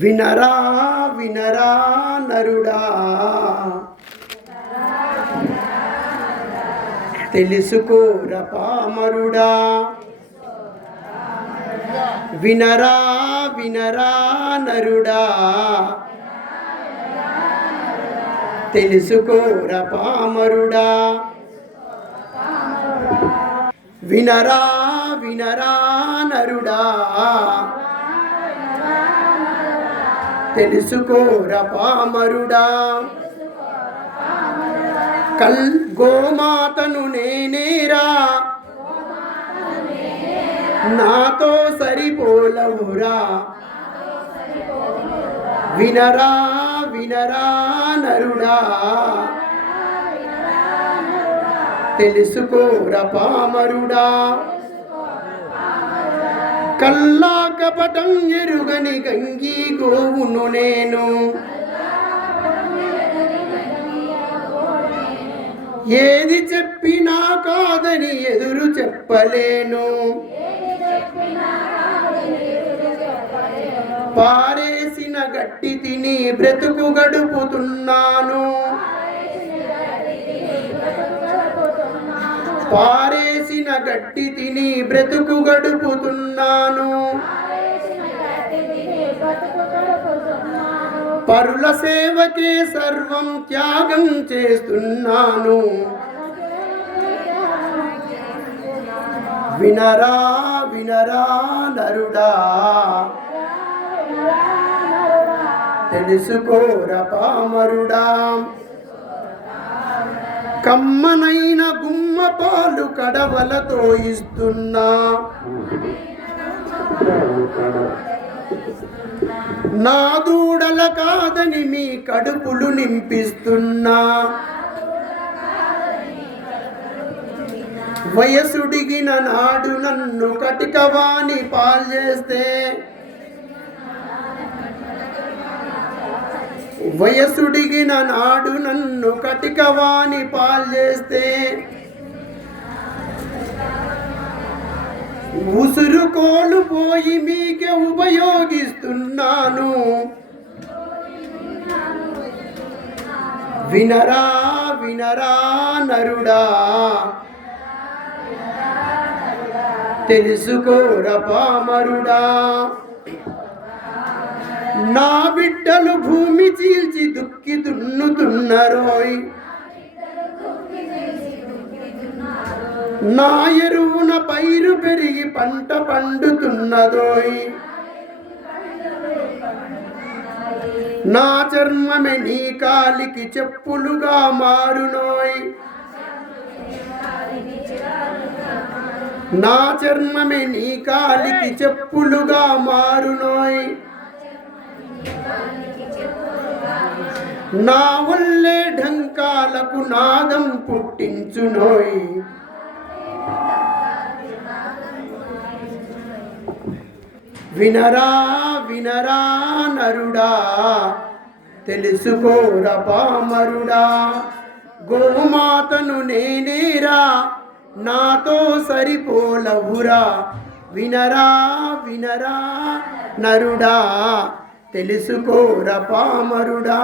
వినరా వినరా నరుడా, తెలుసుకోరా పామరుడా. వినరా వినరా నరుడా, తెలుసుకోరా పామరుడా. వినరా వినరా నరుడా, తెలుసుకోరా పామరుడా. గోమాతను నేనేరా, నాతో సరిపోలవురా. వినరా వినరా నరుడా, తెలుసుకోరా పామరుడా. కల్లా కపటం ఎరుగని గంగి గోవును నేను, ఏది చెప్పినా కాదని ఎదురు చెప్పలేను. పారేసిన గట్టి తిని బ్రతుకు గడుపుతున్నాను, పారేసిన గట్టి తిని బ్రతుకు గడుపుతున్నాను. పరుల సేవకే సర్వం త్యాగం చేస్తున్నాను. వినరా వినరా నరుడా, తెలుసుకోరా పామరుడా. కమ్మనైన గుమ్మ పాలు కడవలతో ఇస్తున్నా, నా దూడల కాదని మీ కడుపులు నింపిస్తున్నా. వయసుడిగిన నాడు నన్ను కటికవాణి పాల్చేస్తే, వయసుడిగిన నాడు నన్ను కటికవాణి పాల్చేస్తే, ఉసురు కోల్పోయి మీకే ఉపయోగిస్తున్నాను. వినరా వినరా నరుడా, తెలుసుకోరా పామరుడా. నా బిడ్డలు భూమి చీల్చి దుక్కి దున్నుతున్నరోయ్, నా ఎరువున పైరు పెరిగి పంట పండుతున్నదోయ్. నా చర్మమే నీ కాలికి చెప్పులుగా మారునోయ్, నా చర్మమే నీ కాలికి చెప్పులుగా మారునోయ్. నా వల్లే ఢంకాలకు నాదం పుట్టించునోయ్. వినరా వినరా నరుడా, తెలుసుకోరా పామరుడా. గోమాతను నేనేరా, నాతో సరిపోలవురా. వినరా వినరా నరుడా, తెలుసుకోరా పామరుడా.